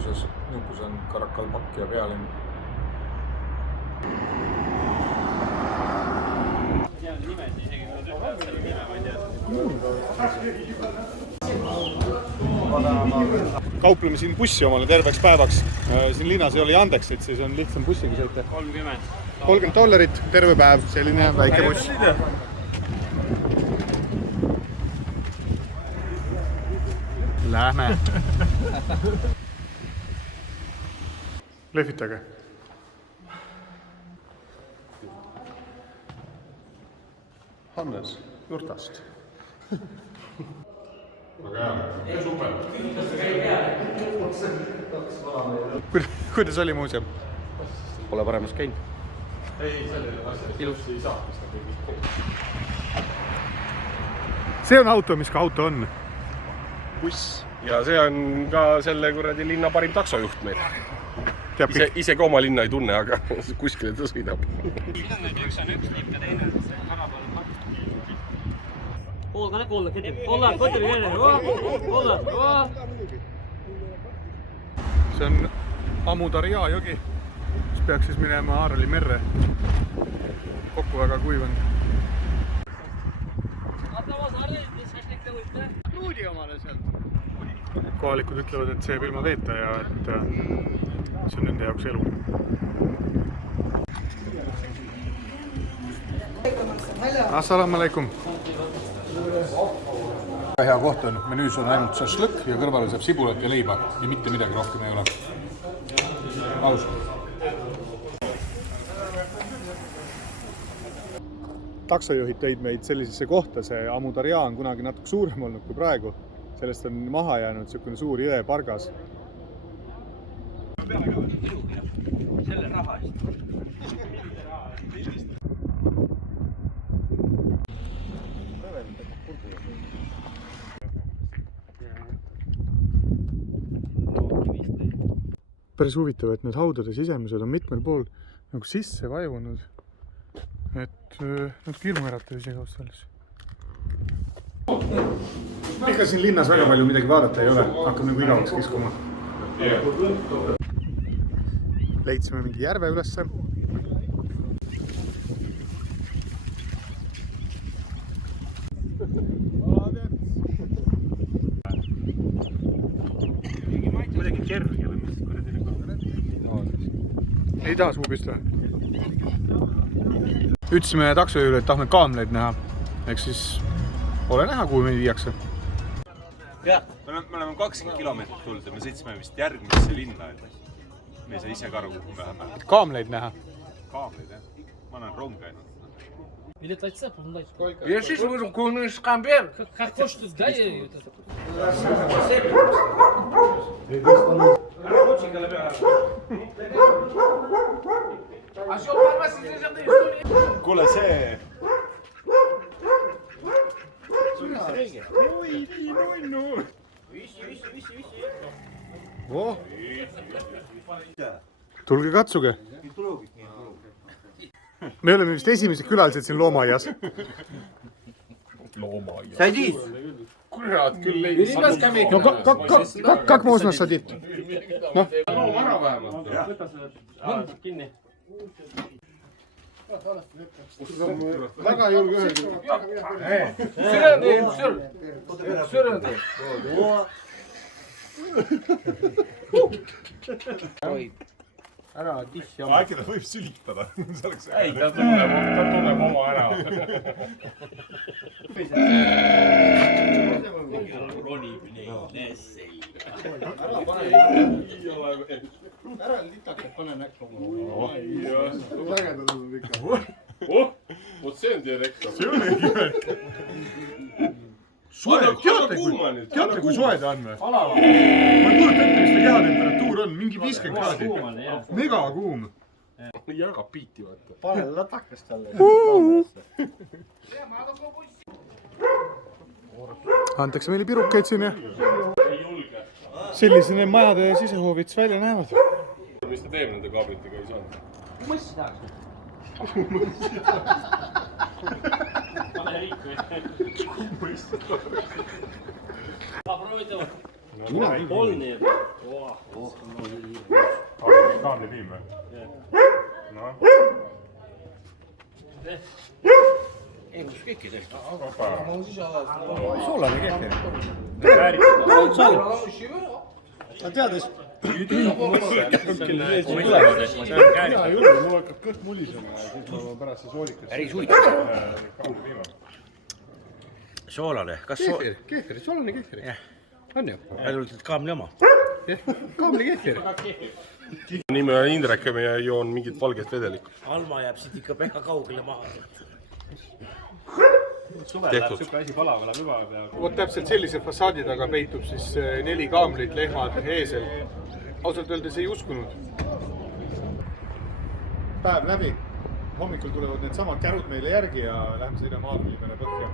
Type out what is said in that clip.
Nukuses on Karakalpakk ja pealinn. Kaupleme siin bussi omale terveks päevaks. Siin linnas ei ole Yandexit, siis on lihtsam bussiga sõita. $30 terve päev, selline väike buss. Lähme. Lehvitage. Hannes Jurtast. Väga hea. Super. Kuidas oli muuseum? Pole paremas käinud. Ei, sellele ilus ei saa. See on auto, mis ka auto on. Buss. Ja see on ka selle kuradi linna parim taksojuht meil. Ise ka oma linna ei tunne, aga kuskile ta sõidab. Üks on üks liip ja teine Olla, kotti vielä. Olla. See on Amudarja jogi, mis peaks siis minema Aarali merre. Kokku väga kuiv on. Ruudi omale sealt. Kohalikud ütlevad, et see jääb ilma veeta ja et see on nende jaoks elu. Assalamu alaikum. Hea koht on, menüüs on ainult šašlõkk ja kõrvale saab sibulat ja leiba ja mitte midagi rohkem ei ole. Aus. Taksojuhid tõid meid sellisesse kohta, see Amudarja on kunagi natuke suurem olnud kui praegu. Sellest on maha jäänud niisugune suur jõe pargas. Selle raha eest. Päris huvitav, et need haudade sisemised on mitmel pool nagu sisse vajunud. Et natuke hirmu äratab isegi ausalt öeldes. Ega siin linnas väga palju midagi vaadata ei ole, hakkab nagu igavaks kiskuma. Leidsime mingi järve ülesse. Kuidagi kerge või mis? Ei taha suu pista. Ütlesime taksojuhile, et tahame kaamleid näha. Ehk siis ole näha, kuhu meid viiakse. Jah, me oleme 20 kilomeetrit tulnud ja me sõitsime vist järgmisse linna. Me ei saa ise ka aru, kuhu me läheme. Kaamleid näha. Kaamleid, jah. Ma olen rong käinud. Билет отца, по-моему, Ja siis võrkunis kamber. Как хочешь, дай ее. Kuule, see... Tulge katsuge. Me oleme vist esimesed külalised siin loomaaias. Садись. Kurat, küll leidis. No как можно садить? No. Loom ära vähemalt. Võtta kinni. Väga julge ühendus. Sürende. Ära tissi oma. Äkki ta võib sülitada. Ei, ta tunneb oma ära. Ronib neile selga. Ära litake, pane näkku. Vot see on direktor. Teate, kui soe ta on või? Ma ei kujuta ette, mis ta kehatemperatuur on. Mingi 50 kraadi. Mega kuum. Jaga piiti, vaata. Pane latakas talle. Antakse meile pirukeid siin ja sellise need majade sisehoovid välja näevad. Mis ta teeb nende kaablitega ei saanud? Mõssi tahaks. Pane riik või? Proovitavad. Kolm nii. kaamlitiim või? noh. ei, kus kõiki teil? soolane kehv. teades. mul hakkab kõht mulisema ja siis ma pärast see soolikas. päris huvitav. soolane, kas kehvir, soolane kehvir. on ju? ainult kaamli oma? kaamli kehvir. nimi on Indrek ja meie joon mingit valget vedelikku. Alma jääb siit ikka väga kaugele maha. suvel läheb siuke asi palavale kõva peale. vot täpselt sellise fassaadi taga peitub siis 4 kaamlit, lehmad, eesel. ausalt öeldes ei uskunud. päev läbi, hommikul tulevad needsamad kärud meile järgi ja lähme sõidame Aadulimere põhja.